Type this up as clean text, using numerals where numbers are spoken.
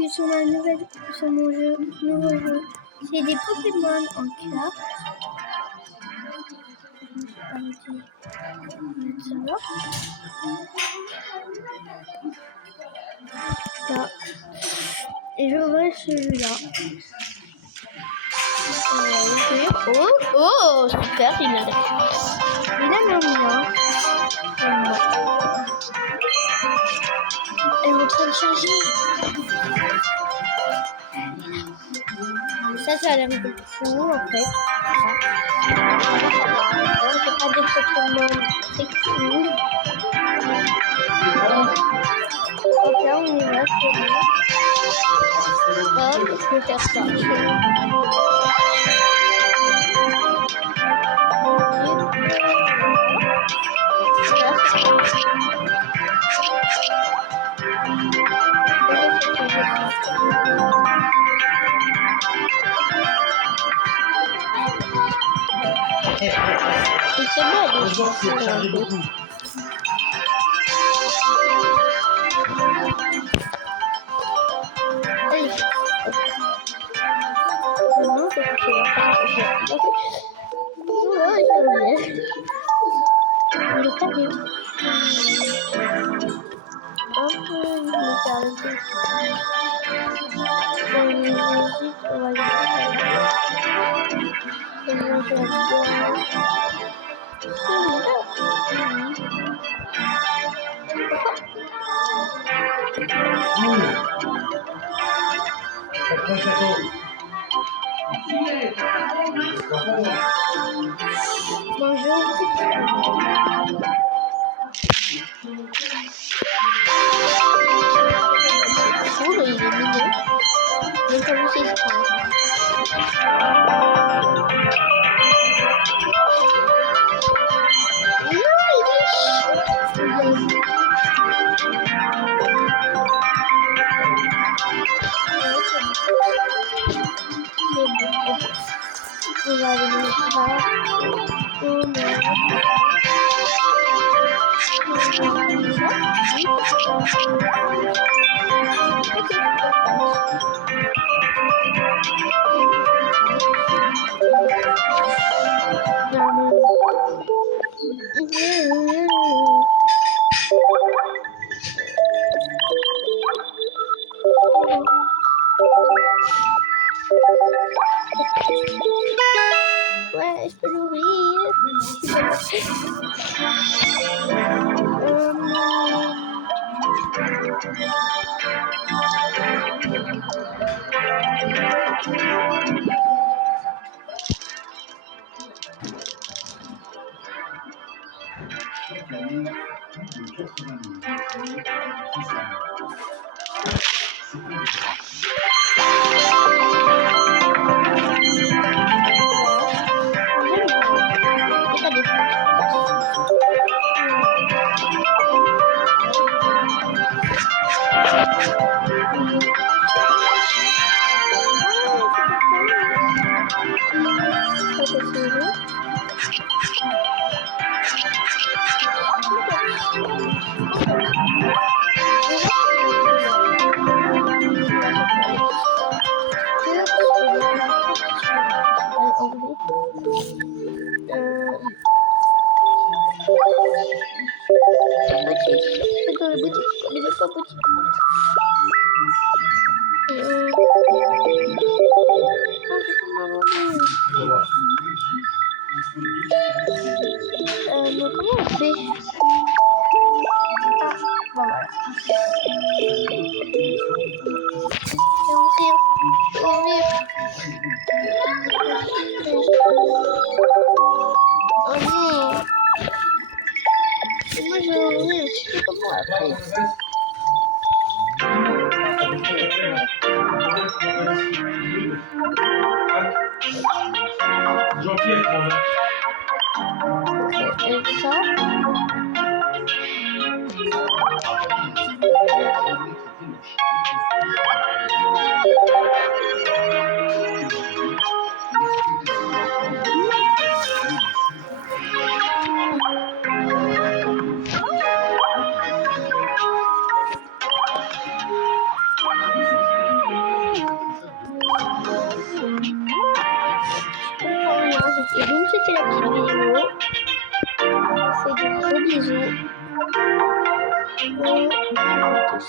que sur mon nouveau jeu. C'est des Pokémon en carte. Ça va. Là. Et j'aurai celui-là. Oh, super, il a un mien. Elle est en train de charger. Ça a l'air un peu fou en fait. C'est pas des Pokémon très cool. Donc là on y va, c'est bon. Hop, je vais faire ça. C'est bon, Bonjour. Cool, il est mignon. Mais comme c'est pas. Ouais, je peux l'ouvrir. Comment on fait? Ah, bon voilà. Ouvrir. Oh non. Et moi je vais ouvrir, je sais comment après. Jean-Pierre, Et ça. bien. Et donc c'était la petite vidéo. Je vous fais de gros bisous. Et à tous.